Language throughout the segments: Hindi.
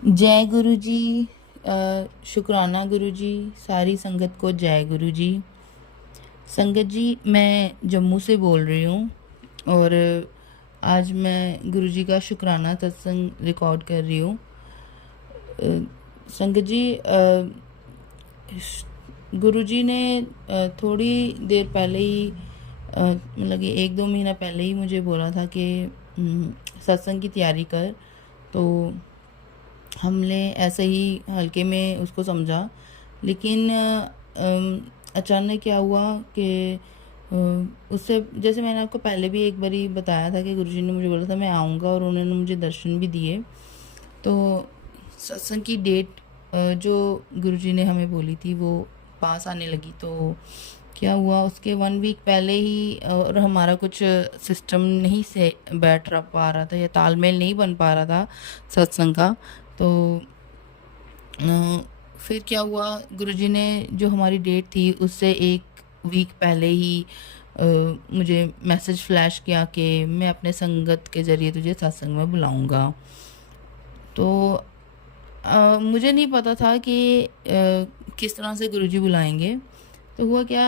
जय गुरु जी। शुक्राना गुरु जी। सारी संगत को जय गुरु जी। संगत जी, मैं जम्मू से बोल रही हूँ और आज मैं गुरु जी का शुक्राना सत्संग रिकॉर्ड कर रही हूँ। संगत जी, गुरु जी ने थोड़ी देर पहले ही मतलब कि 1-2 महीना पहले ही मुझे बोला था कि सत्संग की तैयारी कर। तो हमने ऐसे ही हल्के में उसको समझा, लेकिन अचानक क्या हुआ कि उससे जैसे मैंने आपको पहले भी एक बारी बताया था कि गुरुजी ने मुझे बोला था मैं आऊँगा, और उन्होंने मुझे दर्शन भी दिए। तो सत्संग की डेट जो गुरुजी ने हमें बोली थी वो पास आने लगी। तो क्या हुआ, उसके 1 वीक पहले ही और हमारा कुछ सिस्टम नहीं से बैठ रहा पा रहा था या तालमेल नहीं बन पा रहा था सत्संग का। तो फिर क्या हुआ, गुरुजी ने जो हमारी डेट थी उससे 1 वीक पहले ही मुझे मैसेज फ्लैश किया कि मैं अपने संगत के ज़रिए तुझे सत्संग में बुलाऊंगा। तो मुझे नहीं पता था कि किस तरह से गुरुजी बुलाएंगे। तो हुआ क्या,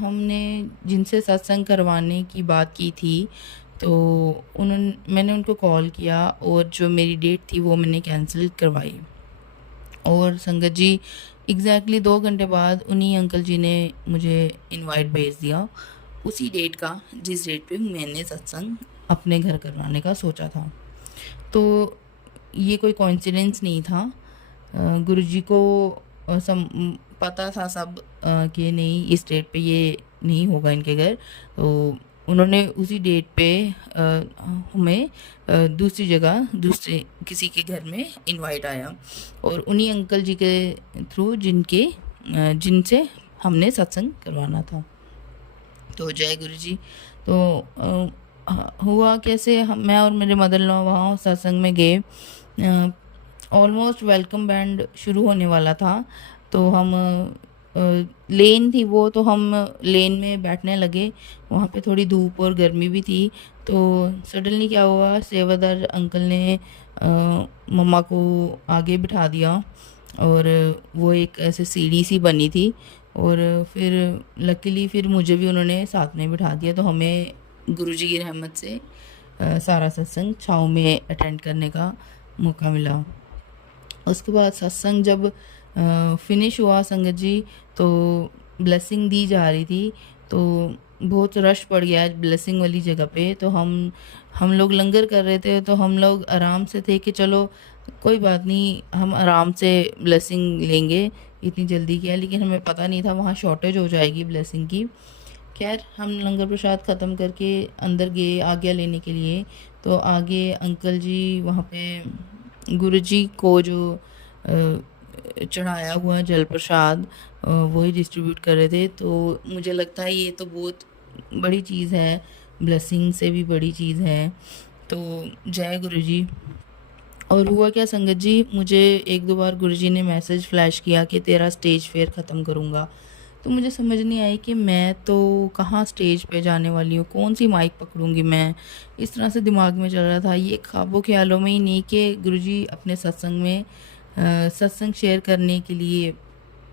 हमने जिनसे सत्संग करवाने की बात की थी तो मैंने उनको कॉल किया और जो मेरी डेट थी वो मैंने कैंसिल करवाई। और संगत जी, एग्जैक्टली 2 घंटे बाद उन्हीं अंकल जी ने मुझे इनवाइट भेज दिया, उसी डेट का जिस डेट पे मैंने सत्संग अपने घर करवाने का सोचा था। तो ये कोई कोइंसिडेंस नहीं था। गुरुजी को पता था सब कि नहीं इस डेट पे ये नहीं होगा इनके घर। तो उन्होंने उसी डेट पे हमें दूसरी जगह दूसरे किसी के घर में इनवाइट आया, और उन्हीं अंकल जी के थ्रू जिनसे हमने सत्संग करवाना था। तो जय गुरु जी। तो हुआ कैसे, मैं और मेरे मदर लॉ वहाँ सत्संग में गए। ऑलमोस्ट वेलकम बैंड शुरू होने वाला था, तो हम लेन थी वो, तो हम लेन में बैठने लगे। वहाँ पे थोड़ी धूप और गर्मी भी थी। तो सडनली क्या हुआ, सेवादार अंकल ने मम्मा को आगे बिठा दिया, और वो एक ऐसे सीढ़ी सी बनी थी, और फिर लकीली फिर मुझे भी उन्होंने साथ में बिठा दिया। तो हमें गुरुजी की रहमत से सारा सत्संग छाँव में अटेंड करने का मौका मिला। उसके बाद सत्संग जब फिनिश हुआ संगत जी, तो ब्लेसिंग दी जा रही थी। तो बहुत रश पड़ गया ब्लेसिंग वाली जगह पे। तो हम लोग लंगर कर रहे थे, तो हम लोग आराम से थे कि चलो कोई बात नहीं, हम आराम से ब्लेसिंग लेंगे, इतनी जल्दी क्या। लेकिन हमें पता नहीं था वहाँ शॉर्टेज हो जाएगी ब्लेसिंग की। खैर, हम लंगर प्रसाद ख़त्म करके अंदर गए आज्ञा लेने के लिए। तो आगे अंकल जी वहाँ पे गुरुजी को जो चढ़ाया हुआ जल प्रसाद वही डिस्ट्रीब्यूट कर रहे थे। तो मुझे लगता है ये तो बहुत बड़ी चीज़ है, ब्लेसिंग से भी बड़ी चीज़ है। तो जय गुरुजी। और हुआ क्या संगत जी, मुझे 1-2 बार गुरुजी ने मैसेज फ्लैश किया कि तेरा स्टेज फेयर ख़त्म करूँगा। तो मुझे समझ नहीं आई कि मैं तो कहाँ स्टेज पे जाने वाली हूँ, कौन सी माइक पकड़ूंगी मैं। इस तरह से दिमाग में चल रहा था, ये ख्वाबों ख्यालों में ही नहीं कि गुरुजी अपने सत्संग में सत्संग शेयर करने के लिए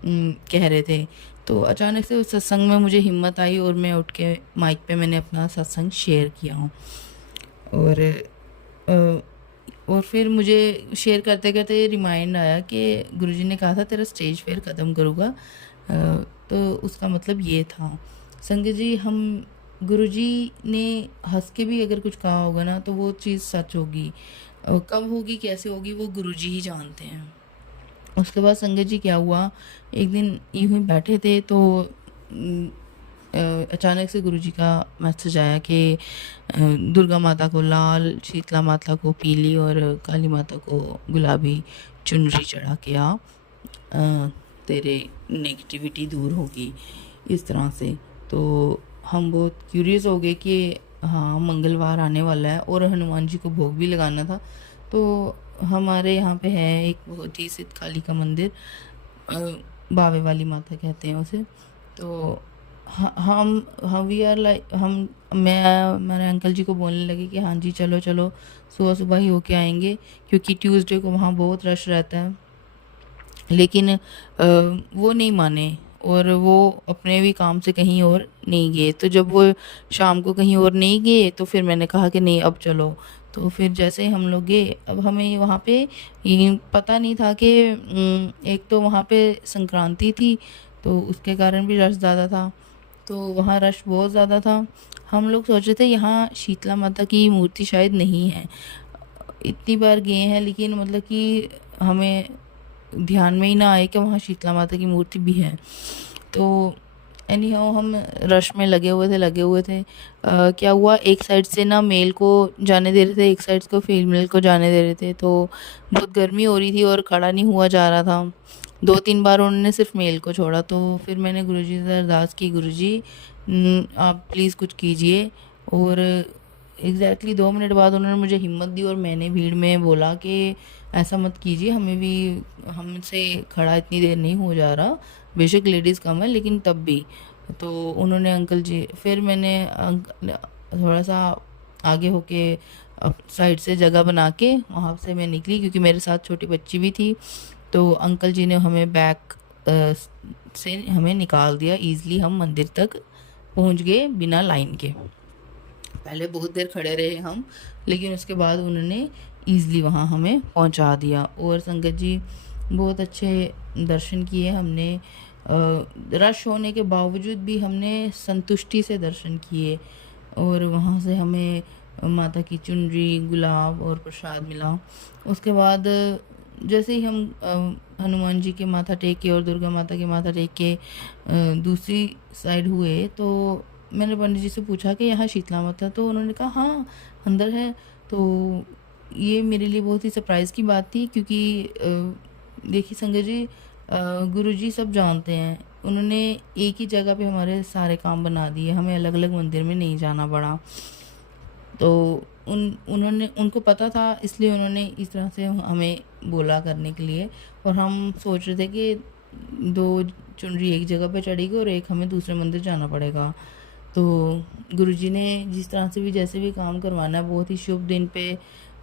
कह रहे थे। तो अचानक से उस सत्संग में मुझे हिम्मत आई और मैं उठ के माइक पे मैंने अपना सत्संग शेयर किया हूँ। और अ, और फिर मुझे शेयर करते करते रिमाइंड आया कि गुरुजी ने कहा था तेरा स्टेज फेयर ख़त्म करूँगा। तो उसका मतलब ये था संगत जी, हम गुरुजी ने हंस के भी अगर कुछ कहा होगा ना तो वो चीज़ सच होगी। कब होगी कैसे होगी वो गुरुजी ही जानते हैं। उसके बाद संगत जी क्या हुआ, एक दिन यूं ही बैठे थे तो अचानक से गुरुजी का मैसेज आया कि दुर्गा माता को लाल, शीतला माता को पीली और काली माता को गुलाबी चुनरी चढ़ा के आ, तेरे नेगेटिविटी दूर होगी, इस तरह से। तो हम बहुत क्यूरियस हो गए कि हाँ मंगलवार आने वाला है और हनुमान जी को भोग भी लगाना था। तो हमारे यहाँ पे है एक बहुत ही सिद्ध काली का मंदिर, बावे वाली माता कहते हैं उसे। तो हम वी आर लाइक हम मैं मेरे अंकल जी को बोलने लगे कि हाँ जी चलो चलो, सुबह सुबह ही होके आएंगे, क्योंकि ट्यूसडे को वहाँ बहुत रश रहता है। लेकिन वो नहीं माने और वो अपने भी काम से कहीं और नहीं गए। तो जब वो शाम को कहीं और नहीं गए तो फिर मैंने कहा कि नहीं अब चलो। तो फिर जैसे ही हम लोग गए, अब हमें वहाँ पे ये पता नहीं था कि एक तो वहाँ पे संक्रांति थी, तो उसके कारण भी रश ज़्यादा था। तो वहाँ रश बहुत ज़्यादा था। हम लोग सोच रहे थे यहाँ शीतला माता की मूर्ति शायद नहीं है। इतनी बार गए हैं लेकिन मतलब कि हमें ध्यान में ही ना आए कि वहाँ शीतला माता की मूर्ति भी है। तो एनी हाउ हम रश में लगे हुए थे। क्या हुआ, एक साइड से ना मेल को जाने दे रहे थे, एक साइड को फीमेल को जाने दे रहे थे। तो बहुत गर्मी हो रही थी और खड़ा नहीं हुआ जा रहा था। 2-3 बार उन्होंने सिर्फ मेल को छोड़ा। तो फिर मैंने गुरुजी से अरदास की, गुरुजी आप प्लीज़ कुछ कीजिए। और एग्जैक्टली 2 मिनट बाद उन्होंने मुझे हिम्मत दी और मैंने भीड़ में बोला कि ऐसा मत कीजिए, हमें भी हमसे खड़ा इतनी देर नहीं हो जा रहा, बेशक लेडीज़ कम है लेकिन तब भी। तो उन्होंने अंकल जी, फिर मैंने थोड़ा सा आगे होके साइड से जगह बना के वहाँ से मैं निकली, क्योंकि मेरे साथ छोटी बच्ची भी थी। तो अंकल जी ने हमें बैक से हमें निकाल दिया, ईज़िली हम मंदिर तक पहुँच गए बिना लाइन के। पहले बहुत देर खड़े रहे हम, लेकिन उसके बाद उन्होंने ईज़िली वहाँ हमें पहुँचा दिया। और संगत जी बहुत अच्छे दर्शन किए हमने। रश होने के बावजूद भी हमने संतुष्टि से दर्शन किए। और वहाँ से हमें माता की चुनरी, गुलाब और प्रसाद मिला। उसके बाद जैसे ही हम हनुमान जी के माथा टेक के और दुर्गा माता के माथा टेक के दूसरी साइड हुए, तो मैंने पंडित जी से पूछा कि यहाँ शीतला माता, तो उन्होंने कहा हाँ अंदर है। तो ये मेरे लिए बहुत ही सरप्राइज़ की बात थी, क्योंकि देखिए संगत जी, गुरु जी सब जानते हैं, उन्होंने एक ही जगह पे हमारे सारे काम बना दिए, हमें अलग अलग मंदिर में नहीं जाना पड़ा। तो उन्होंने उनको पता था, इसलिए उन्होंने इस तरह से हमें बोला करने के लिए। और हम सोच रहे थे कि 2 चुनरी एक जगह पे चढ़ेगी और एक हमें दूसरे मंदिर जाना पड़ेगा। तो गुरुजी ने जिस तरह से भी जैसे भी काम करवाना है, बहुत ही शुभ दिन पे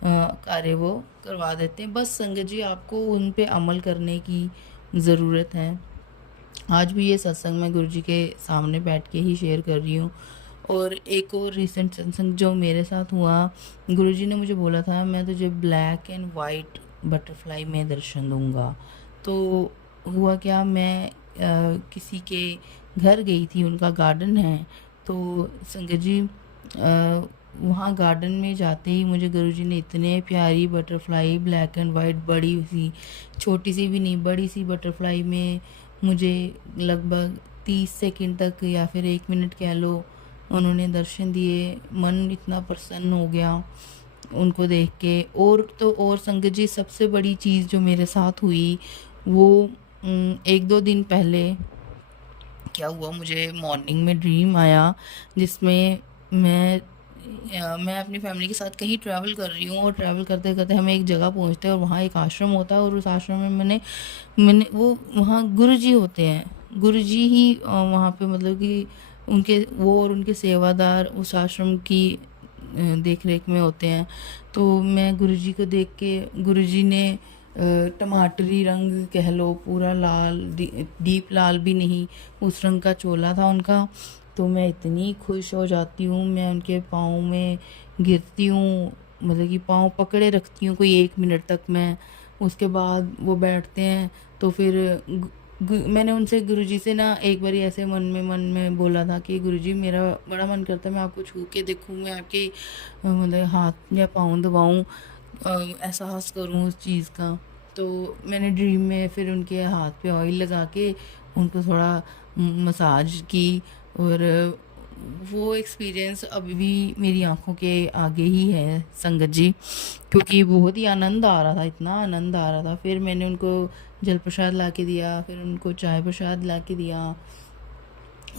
कार्य वो करवा देते हैं। बस संगत जी आपको उन पे अमल करने की ज़रूरत है। आज भी ये सत्संग मैं गुरुजी के सामने बैठ के ही शेयर कर रही हूँ। और एक और रिसेंट सत्संग जो मेरे साथ हुआ, गुरुजी ने मुझे बोला था मैं तुझे ब्लैक एंड वाइट बटरफ्लाई में दर्शन दूंगा। तो हुआ क्या, मैं किसी के घर गई थी, उनका गार्डन है। तो संगत जी वहाँ गार्डन में जाते ही मुझे गुरुजी ने इतने प्यारी बटरफ्लाई ब्लैक एंड वाइट, बड़ी सी, छोटी सी भी नहीं, बड़ी सी बटरफ्लाई में मुझे लगभग 30 सेकंड तक या फिर 1 मिनट कह लो, उन्होंने दर्शन दिए। मन इतना प्रसन्न हो गया उनको देख के। और तो और संगत जी सबसे बड़ी चीज़ जो मेरे साथ हुई वो 1-2 दिन पहले क्या हुआ, मुझे मॉर्निंग में ड्रीम आया जिसमें मैं अपनी फैमिली के साथ कहीं ट्रैवल कर रही हूँ, और ट्रैवल करते करते हमें एक जगह पहुँचते हैं और वहाँ एक आश्रम होता है। और उस आश्रम में मैंने मैंने वो वहाँ गुरुजी होते हैं, गुरुजी ही वहाँ पे मतलब कि उनके वो और उनके सेवादार उस आश्रम की देख रेख में होते हैं। तो मैं गुरुजी को देख के, गुरुजी ने टमाटरी रंग कह लो, पूरा लाल, डीप लाल भी नहीं, उस रंग का चोला था उनका। तो मैं इतनी खुश हो जाती हूँ, मैं उनके पाँव में गिरती हूँ, मतलब कि पाँव पकड़े रखती हूँ कोई 1 मिनट तक मैं। उसके बाद वो बैठते हैं। तो फिर मैंने उनसे गुरुजी से ना एक बारी ऐसे मन में बोला था कि गुरुजी मेरा बड़ा मन करता है मैं आपको छू के देखूँ, मैं आपके मतलब हाथ या पाँव दबाऊँ, एहसास करूँ उस चीज़ का। तो मैंने ड्रीम में फिर उनके हाथ पे ऑयल लगा के उनको थोड़ा मसाज की। और वो एक्सपीरियंस अभी भी मेरी आंखों के आगे ही है संगत जी, क्योंकि बहुत ही आनंद आ रहा था, इतना आनंद आ रहा था। फिर मैंने उनको जल प्रसाद ला के दिया, फिर उनको चाय प्रसाद ला के दिया।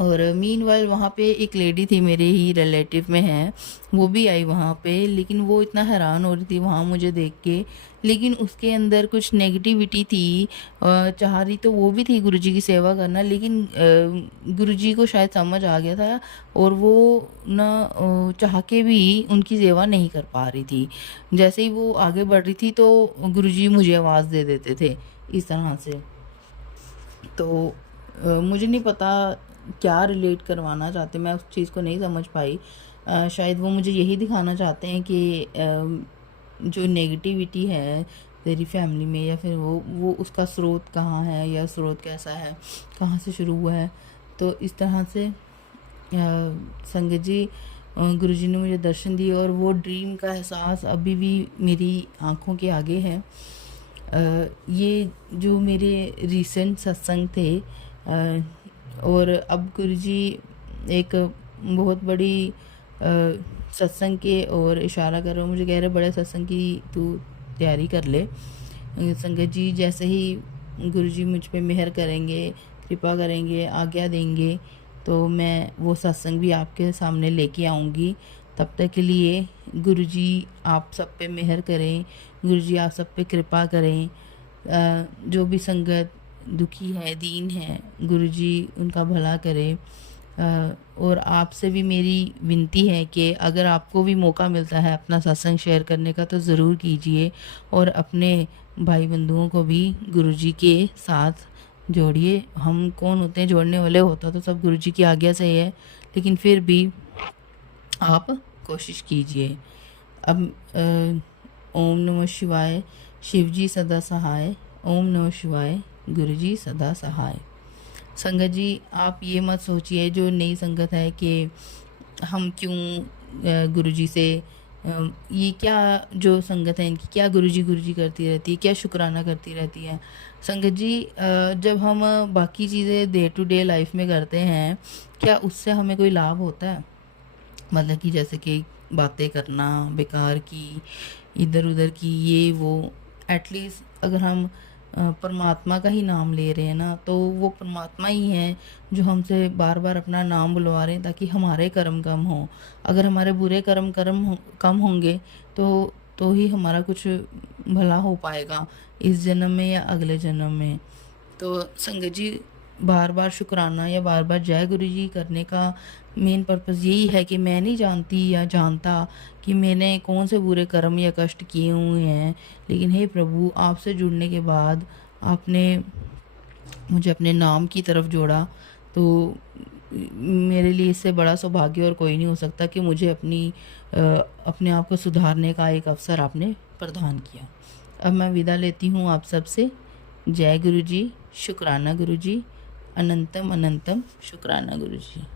और मीनवाइल वहाँ पे एक लेडी थी, मेरे ही रिलेटिव में है, वो भी आई वहाँ पे, लेकिन वो इतना हैरान हो रही थी वहाँ मुझे देख के, लेकिन उसके अंदर कुछ नेगेटिविटी थी। चाह रही तो वो भी थी गुरुजी की सेवा करना, लेकिन गुरुजी को शायद समझ आ गया था, और वो ना चाह के भी उनकी सेवा नहीं कर पा रही थी। जैसे ही वो आगे बढ़ रही थी तो गुरुजी मुझे आवाज़ दे देते थे इस तरह से। तो मुझे नहीं पता क्या रिलेट करवाना चाहते, मैं उस चीज़ को नहीं समझ पाई। शायद वो मुझे यही दिखाना चाहते हैं कि जो नेगेटिविटी है तेरी फैमिली में, या फिर वो उसका स्रोत कहाँ है, या स्रोत कैसा है, कहाँ से शुरू हुआ है। तो इस तरह से संगत जी, गुरुजी ने मुझे दर्शन दिए, और वो ड्रीम का एहसास अभी भी मेरी आंखों के आगे है। ये जो मेरे रीसेंट सत्संग थे, और अब गुरुजी एक बहुत बड़ी सत्संग के और इशारा कर रहे हो, मुझे कह रहे बड़े सत्संग की तू तैयारी कर ले। संगत जी, जैसे ही गुरुजी मुझ पे मेहर करेंगे, कृपा करेंगे, आज्ञा देंगे, तो मैं वो सत्संग भी आपके सामने लेके आऊँगी। तब तक के लिए गुरुजी आप सब पे मेहर करें, गुरुजी आप सब पे कृपा करें। जो भी संगत दुखी है, दीन है, गुरुजी उनका भला करे। और आपसे भी मेरी विनती है कि अगर आपको भी मौका मिलता है अपना सत्संग शेयर करने का, तो ज़रूर कीजिए, और अपने भाई बंधुओं को भी गुरुजी के साथ जोड़िए। हम कौन होते हैं जोड़ने वाले, होता तो सब गुरुजी की आज्ञा से ही है, लेकिन फिर भी आप कोशिश कीजिए। अब ओम नमः शिवाय, शिवजी सदा सहाय। ओम नमः शिवाय, गुरुजी सदा सहाय। संगत जी, आप ये मत सोचिए जो नई संगत है कि हम क्यों गुरुजी से ये क्या, जो संगत है इनकी क्या गुरुजी गुरुजी करती रहती है, क्या शुक्राना करती रहती है। संगत जी, जब हम बाकी चीज़ें डे टू डे लाइफ में करते हैं, क्या उससे हमें कोई लाभ होता है? मतलब कि जैसे कि बातें करना बेकार की, इधर उधर की, ये वो, एटलीस्ट अगर हम परमात्मा का ही नाम ले रहे हैं ना, तो वो परमात्मा ही हैं जो हमसे बार बार अपना नाम बुलवा रहे हैं ताकि हमारे कर्म कम हो। अगर हमारे बुरे कम होंगे, तो ही हमारा कुछ भला हो पाएगा इस जन्म में या अगले जन्म में। तो संगत जी, बार बार शुक्राना या बार बार जय गुरु जी करने का मेन पर्पज़ यही है कि मैं नहीं जानती या जानता कि मैंने कौन से बुरे कर्म या कष्ट किए हुए हैं, लेकिन हे प्रभु, आपसे जुड़ने के बाद आपने मुझे अपने नाम की तरफ जोड़ा, तो मेरे लिए इससे बड़ा सौभाग्य और कोई नहीं हो सकता कि मुझे अपने आप को सुधारने का एक अवसर आपने प्रदान किया। अब मैं विदा लेती हूँ आप सबसे। जय गुरु जी, शुक्राना गुरु जी, अनंतम अनंतम शुक्राना गुरु जी।